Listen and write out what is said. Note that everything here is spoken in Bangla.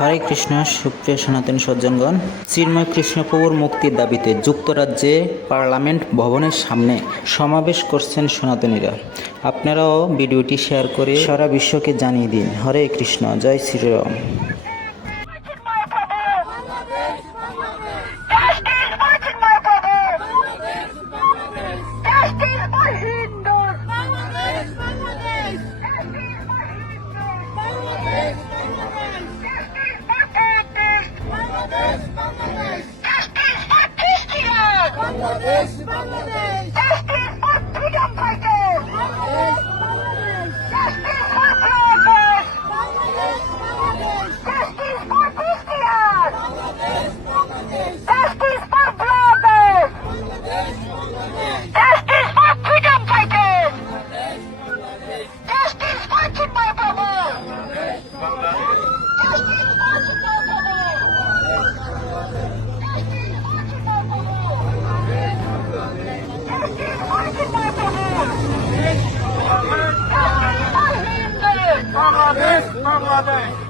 হরে কৃষ্ণ, সুপ্রিয় সনাতন সজ্জনগণ, চিন্ময় কৃষ্ণপ্রভুর মুক্তির দাবিতে যুক্তরাজ্যে পার্লামেন্ট ভবনের সামনে সমাবেশ করছেন সনাতনীরা। আপনারাও ভিডিওটি শেয়ার করে সারা বিশ্বকে জানিয়ে দিন। হরে কৃষ্ণ, জয় শ্রীরাম। বাংলাদেশ বাংলাদেশ